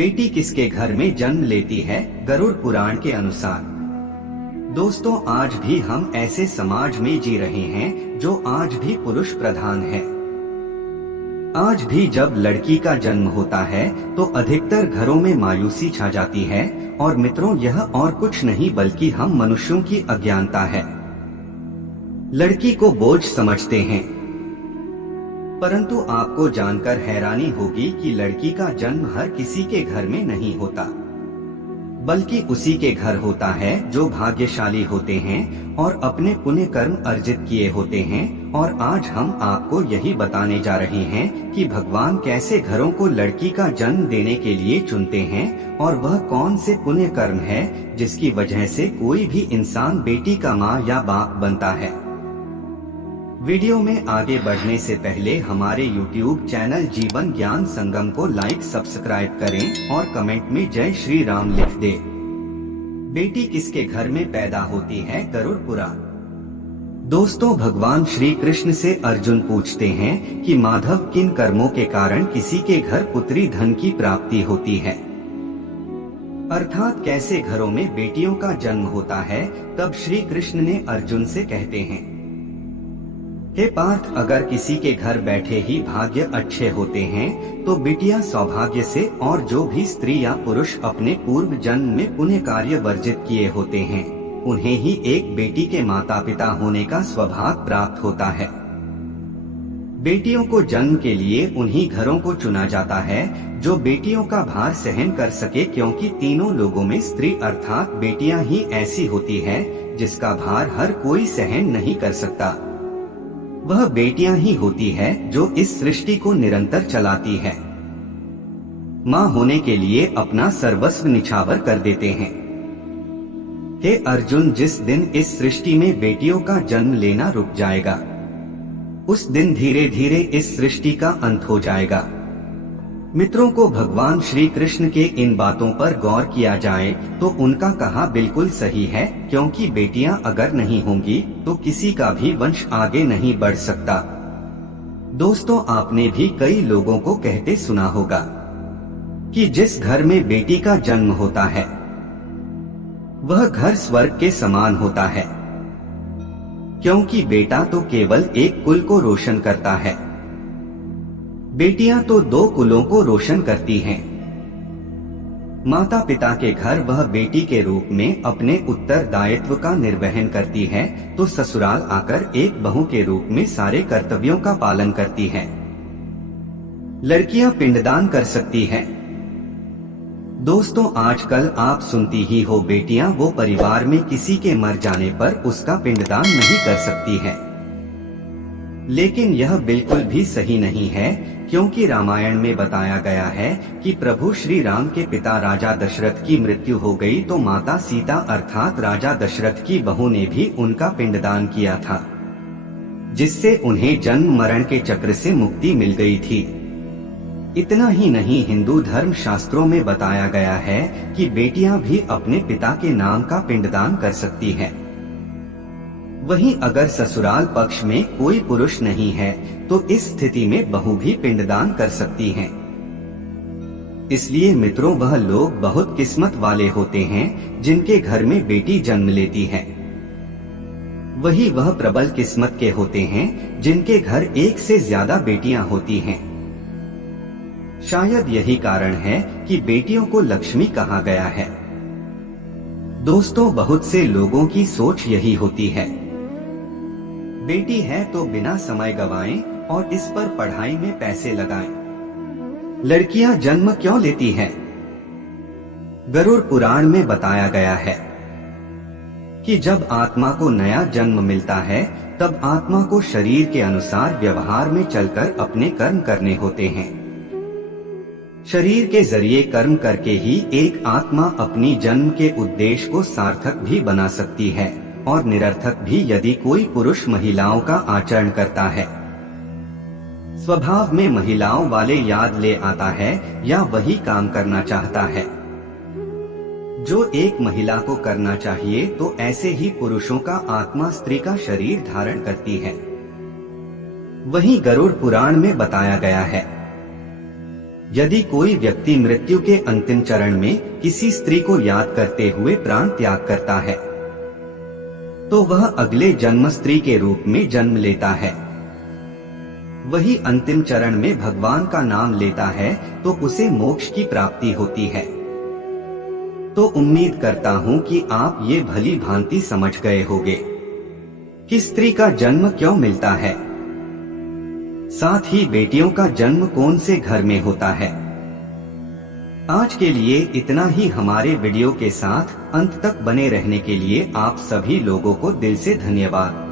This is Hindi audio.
बेटी किसके घर में जन्म लेती है गरुड़ पुराण के अनुसार। दोस्तों, आज भी हम ऐसे समाज में जी रहे हैं जो आज भी पुरुष प्रधान है। आज भी जब लड़की का जन्म होता है तो अधिकतर घरों में मायूसी छा जाती है। और मित्रों, यह और कुछ नहीं बल्कि हम मनुष्यों की अज्ञानता है। लड़की को बोझ समझते हैं, परंतु आपको जानकर हैरानी होगी कि लड़की का जन्म हर किसी के घर में नहीं होता, बल्कि उसी के घर होता है जो भाग्यशाली होते हैं और अपने पुण्य कर्म अर्जित किए होते हैं। और आज हम आपको यही बताने जा रहे हैं कि भगवान कैसे घरों को लड़की का जन्म देने के लिए चुनते हैं और वह कौन से पुण्य कर्म है जिसकी वजह से कोई भी इंसान बेटी का माँ या बाप बनता है। वीडियो में आगे बढ़ने से पहले हमारे YouTube चैनल जीवन ज्ञान संगम को लाइक सब्सक्राइब करें और कमेंट में जय श्री राम लिख दे। बेटी किसके घर में पैदा होती है गरुड़ पुराण। दोस्तों, भगवान श्री कृष्ण से अर्जुन पूछते हैं कि माधव, किन कर्मों के कारण किसी के घर पुत्री धन की प्राप्ति होती है, अर्थात कैसे घरों में बेटियों का जन्म होता है। तब श्री कृष्ण ने अर्जुन से कहते हैं, हे पार्थ, अगर किसी के घर बैठे ही भाग्य अच्छे होते हैं तो बिटिया सौभाग्य से, और जो भी स्त्री या पुरुष अपने पूर्व जन्म में पुण्य कार्य वर्जित किए होते हैं उन्हें ही एक बेटी के माता पिता होने का सौभाग्य प्राप्त होता है। बेटियों को जन्म के लिए उन्हीं घरों को चुना जाता है जो बेटियों का भार सहन कर सके, क्योंकि तीनों लोगों में स्त्री अर्थात बेटियां ही ऐसी होती है जिसका भार हर कोई सहन नहीं कर सकता। वह बेटियां ही होती है जो इस सृष्टि को निरंतर चलाती है। माँ होने के लिए अपना सर्वस्व निछावर कर देते हैं। हे अर्जुन, जिस दिन इस सृष्टि में बेटियों का जन्म लेना रुक जाएगा उस दिन धीरे धीरे इस सृष्टि का अंत हो जाएगा। मित्रों को भगवान श्री कृष्ण के इन बातों पर गौर किया जाए तो उनका कहा बिल्कुल सही है, क्योंकि बेटियां अगर नहीं होंगी तो किसी का भी वंश आगे नहीं बढ़ सकता। दोस्तों, आपने भी कई लोगों को कहते सुना होगा कि जिस घर में बेटी का जन्म होता है वह घर स्वर्ग के समान होता है, क्योंकि बेटा तो केवल एक कुल को रोशन करता है, बेटियां तो दो कुलों को रोशन करती हैं। माता पिता के घर वह बेटी के रूप में अपने उत्तरदायित्व का निर्वहन करती है, तो ससुराल आकर एक बहू के रूप में सारे कर्तव्यों का पालन करती है। लड़कियां पिंडदान कर सकती हैं। दोस्तों, आजकल आप सुनती ही हो बेटियां वो परिवार में किसी के मर जाने पर उसका पिंडदान नहीं कर सकती हैं। लेकिन यह बिल्कुल भी सही नहीं है, क्योंकि रामायण में बताया गया है कि प्रभु श्री राम के पिता राजा दशरथ की मृत्यु हो गई तो माता सीता अर्थात राजा दशरथ की बहू ने भी उनका पिंडदान किया था, जिससे उन्हें जन्म मरण के चक्र से मुक्ति मिल गई थी। इतना ही नहीं, हिंदू धर्म शास्त्रों में बताया गया है कि बेटियां भी अपने पिता के नाम का पिंडदान कर सकती हैं। वहीं अगर ससुराल पक्ष में कोई पुरुष नहीं है तो इस स्थिति में बहू भी पिंडदान कर सकती हैं। इसलिए मित्रों, वह लोग बहुत किस्मत वाले होते हैं जिनके घर में बेटी जन्म लेती है। वही वह प्रबल किस्मत के होते हैं जिनके घर एक से ज्यादा बेटियां होती हैं। शायद यही कारण है कि बेटियों को लक्ष्मी कहा गया है। दोस्तों, बहुत से लोगों की सोच यही होती है, बेटी है तो बिना समय गवाएं और इस पर पढ़ाई में पैसे लगाएं। लड़कियां जन्म क्यों लेती हैं? गरुड़ पुराण में बताया गया है कि जब आत्मा को नया जन्म मिलता है तब आत्मा को शरीर के अनुसार व्यवहार में चलकर अपने कर्म करने होते हैं। शरीर के जरिए कर्म करके ही एक आत्मा अपनी जन्म के उद्देश्य को सार्थक भी बना सकती है और निरर्थक भी, यदि कोई पुरुष महिलाओं का आचरण करता है। स्वभाव में महिलाओं वाले याद ले आता है या वही काम करना चाहता है जो एक महिला को करना चाहिए, तो ऐसे ही पुरुषों का आत्मा स्त्री का शरीर धारण करती है। वहीं गरुड़ पुराण में बताया गया है यदि कोई व्यक्ति मृत्यु के अंतिम चरण में किसी स्त्री को याद करते हुए प्राण त्याग करता है तो वह अगले जन्म स्त्री के रूप में जन्म लेता है। वही अंतिम चरण में भगवान का नाम लेता है तो उसे मोक्ष की प्राप्ति होती है। तो उम्मीद करता हूँ कि आप ये भली भांति समझ गए होंगे कि स्त्री का जन्म क्यों मिलता है, साथ ही बेटियों का जन्म कौन से घर में होता है। आज के लिए इतना ही। हमारे वीडियो के साथ अंत तक बने रहने के लिए आप सभी लोगों को दिल से धन्यवाद।